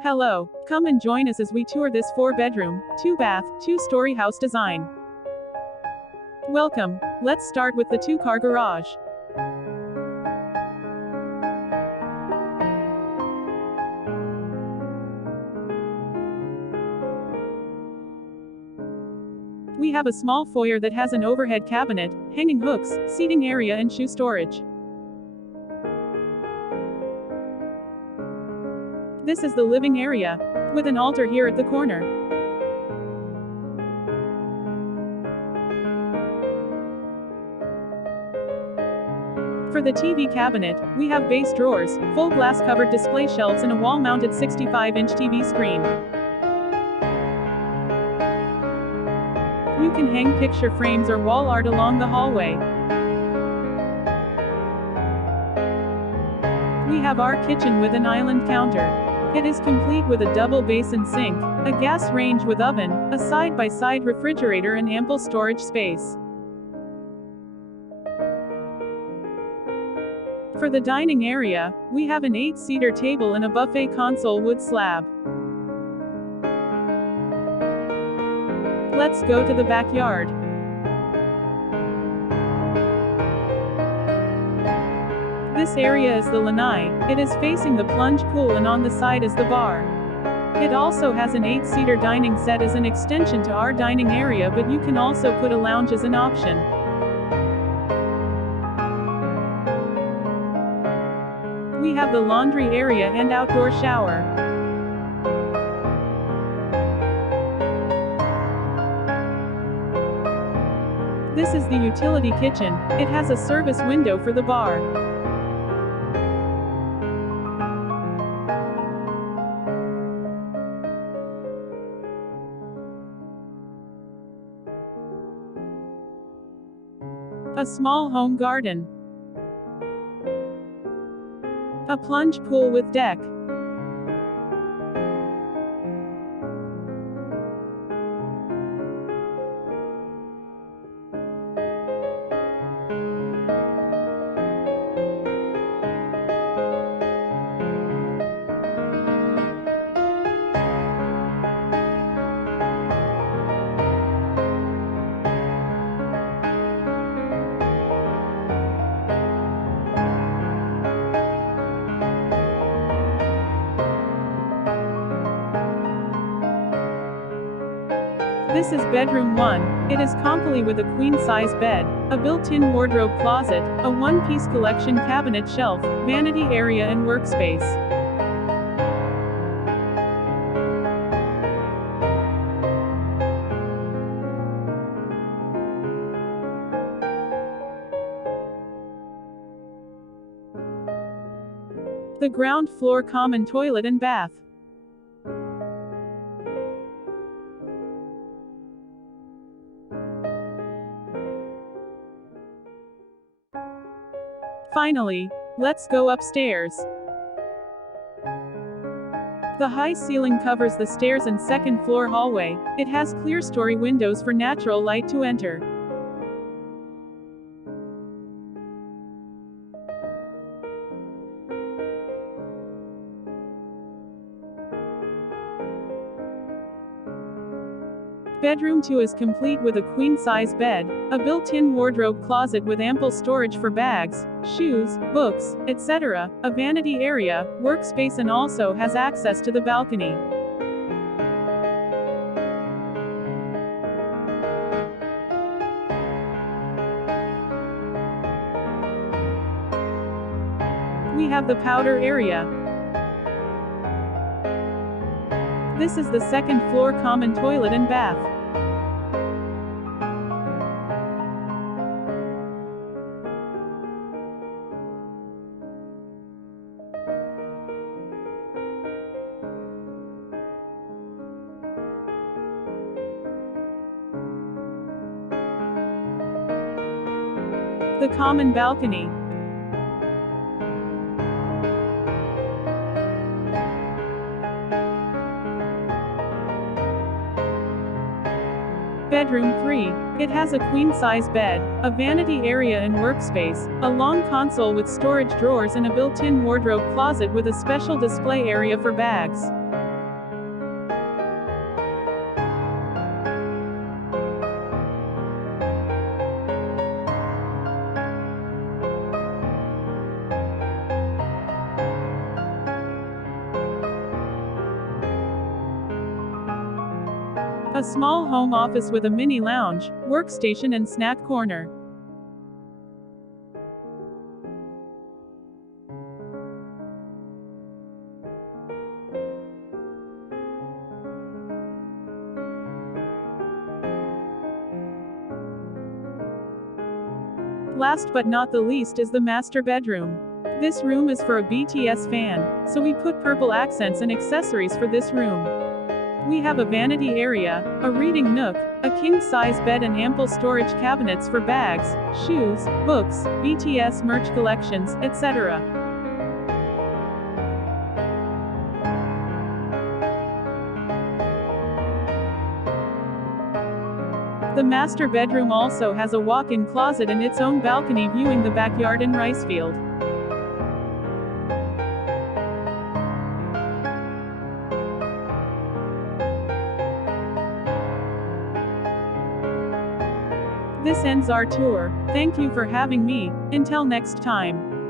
Hello, come and join us as we tour this 4-bedroom, 2-bath, 2-story house design. Welcome. Let's start with the 2-car garage. We have a small foyer that has an overhead cabinet, hanging hooks, seating area and shoe storage. This is the living area, with an altar here at the corner. For the TV cabinet, we have base drawers, full glass covered display shelves and a wall-mounted 65-inch TV screen. You can hang picture frames or wall art along the hallway. We have our kitchen with an island counter. It is complete with a double basin sink, a gas range with oven, a side-by-side refrigerator and ample storage space. For the dining area, we have an 8-seater table and a buffet console wood slab. Let's go to the backyard. This area is the lanai. It is facing the plunge pool and on the side is the bar. It also has an 8-seater dining set as an extension to our dining area, but you can also put a lounge as an option. We have the laundry area and outdoor shower. This is the utility kitchen. It has a service window for the bar. A small home garden. A plunge pool with deck. This is bedroom 1. It is complete with a queen-size bed, a built-in wardrobe closet, a one-piece collection cabinet shelf, vanity area and workspace. The ground floor common toilet and bath. Finally, let's go upstairs. The high ceiling covers the stairs and second floor hallway. It has clear story windows for natural light to enter. Bedroom 2 is complete with a queen-size bed, a built-in wardrobe closet with ample storage for bags, shoes, books, etc., a vanity area, workspace and also has access to the balcony. We have the powder area. This is the second floor common toilet and bath. The common balcony. Bedroom 3. It has a queen-size bed, a vanity area and workspace, a long console with storage drawers and a built-in wardrobe closet with a special display area for bags. A small home office with a mini lounge, workstation and snack corner. Last but not the least is the master bedroom. This room is for a BTS fan, so we put purple accents and accessories for this room. We have a vanity area, a reading nook, a king-size bed and ample storage cabinets for bags, shoes, books, BTS merch collections, etc. The master bedroom also has a walk-in closet and its own balcony viewing the backyard and rice field. This ends our tour. Thank you for having me. Until next time.